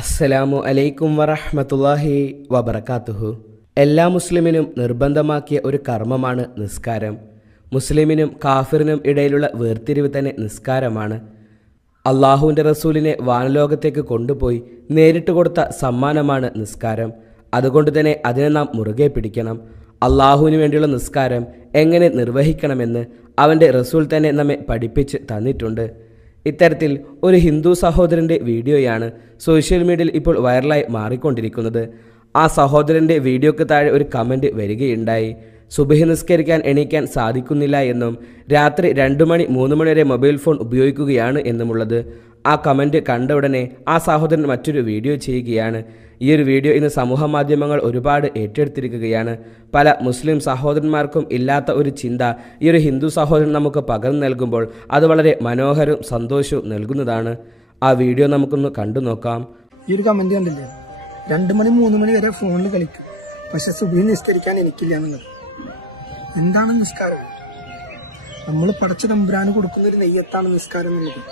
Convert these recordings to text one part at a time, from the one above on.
അസ്സലാമു അലൈക്കും വറഹ്മത്തുള്ളാഹി വബറകാതുഹു. എല്ലാ മുസ്ലിമിനും നിർബന്ധമാക്കിയ ഒരു കർമ്മമാണ് നിസ്കാരം. മുസ്ലിമിനും കാഫിറിനും ഇടയിലുള്ള വേർതിരിവ് തന്നെ നിസ്കാരമാണ്. അള്ളാഹുവിൻ്റെ റസൂലിനെ വാനലോകത്തേക്ക് കൊണ്ടുപോയി നേരിട്ട് കൊടുത്ത സമ്മാനമാണ് നിസ്കാരം. അതുകൊണ്ട് തന്നെ അതിനെ നാം മുറുകെ പിടിക്കണം. അള്ളാഹുവിന് വേണ്ടിയുള്ള നിസ്കാരം എങ്ങനെ നിർവഹിക്കണമെന്ന് അവൻ്റെ റസൂൽ തന്നെ നമ്മെ പഠിപ്പിച്ച് തന്നിട്ടുണ്ട്. ഇത്തരത്തിൽ ഒരു ഹിന്ദു സഹോദരൻ്റെ വീഡിയോയാണ് സോഷ്യൽ മീഡിയയിൽ ഇപ്പോൾ വൈറലായി മാറിക്കൊണ്ടിരിക്കുന്നത്. ആ സഹോദരൻ്റെ വീഡിയോക്ക് താഴെ ഒരു കമൻറ്റ് വരികയുണ്ടായി. സുബഹി നിസ്കരിക്കാൻ എണീക്കാൻ സാധിക്കുന്നില്ല എന്നും രാത്രി 2 മണി 3 മണി വരെ മൊബൈൽ ഫോൺ ഉപയോഗിക്കുകയാണ് എന്നുമുള്ളത്. ആ കമൻറ്റ് കണ്ട ഉടനെ ആ സഹോദരൻ മറ്റൊരു വീഡിയോ ചെയ്യുകയാണ്. ഈ ഒരു വീഡിയോ ഇന്ന് സമൂഹ മാധ്യമങ്ങൾ ഒരുപാട് ഏറ്റെടുത്തിരിക്കുകയാണ്. പല മുസ്ലിം സഹോദരന്മാർക്കും ഇല്ലാത്ത ഒരു ചിന്ത ഈ ഒരു ഹിന്ദു സഹോദരൻ നമുക്ക് പകർന്നു നൽകുമ്പോൾ അത് വളരെ മനോഹരവും സന്തോഷവും നൽകുന്നതാണ്. ആ വീഡിയോ നമുക്കൊന്ന് കണ്ടു നോക്കാം. ഈ ഒരു കമന്റ് കണ്ടില്ലേ, 2 മണി 3 മണി വരെ ഫോണിൽ കളിക്കും, പക്ഷെ സുബഹി നിസ്കരിക്കാൻ എനിക്കില്ല എന്നുള്ളത്. എന്താണ് നിസ്കാരം? നമ്മൾ പടച്ച തമ്പുരാന് കൊടുക്കുന്ന ഒരു നെയ്യത്താണ് നിസ്കാരം എന്നുള്ളത്.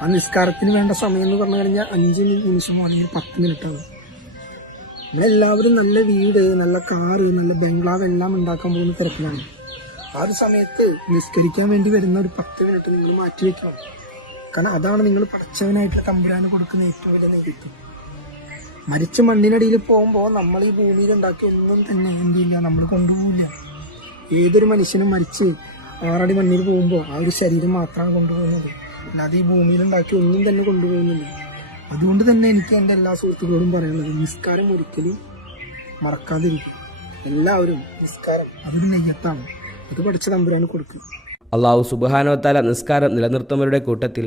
ആ നിസ്കാരത്തിന് വേണ്ട സമയം എന്ന് പറഞ്ഞു കഴിഞ്ഞാൽ 5 നിമിഷമോ അല്ലെങ്കിൽ 10 മിനിറ്റാണ്. നമ്മളെല്ലാവരും നല്ല വീട്, നല്ല കാറ്, നല്ല ബംഗ്ലാവ് എല്ലാം ഉണ്ടാക്കാൻ പോകുന്ന തിരക്കിലാണ്. ആ ഒരു സമയത്ത് നിസ്കരിക്കാൻ വേണ്ടി വരുന്ന ഒരു 10 മിനിറ്റ് നിങ്ങൾ മാറ്റിവെക്കണം. കാരണം അതാണ് നിങ്ങൾ പടച്ചവനായിട്ടുള്ള തമ്പുരാന് കൊടുക്കുന്ന ഏറ്റവും വലിയ നെയ്യത്ത്. മരിച്ച മണ്ണിനടിയിൽ പോകുമ്പോൾ നമ്മൾ ഈ ഭൂമിയിൽ ഉണ്ടാക്കി ഒന്നും തന്നെ എന്തില്ല, നമ്മൾ കൊണ്ടുപോകില്ല. ഏതൊരു മനുഷ്യനും മരിച്ച് 6 അടി മണ്ണിൽ പോകുമ്പോൾ ആ ഒരു ശരീരം മാത്രമാണ് കൊണ്ടുപോകുന്നത്, അല്ലാതെ ഈ ഭൂമിയിൽ ഉണ്ടാക്കി ഒന്നും തന്നെ കൊണ്ടുപോകുന്നില്ല. അതുകൊണ്ട് തന്നെ എനിക്ക് എൻ്റെ എല്ലാ സുഹൃത്തുക്കളോടും പറയാനുള്ളത്, നിസ്കാരം ഒരിക്കലും മറക്കാതിരിക്കും. എല്ലാവരും നിസ്കാരം അതൊരു നെയ്യത്താണ്, അത് പഠിച്ച തമ്പുരാന് കൊടുക്കും. അള്ളാഹു സുബ്ഹാനഹു വ തആല നിസ്കാരം നിലനിർത്തുന്നവരുടെ കൂട്ടത്തിൽ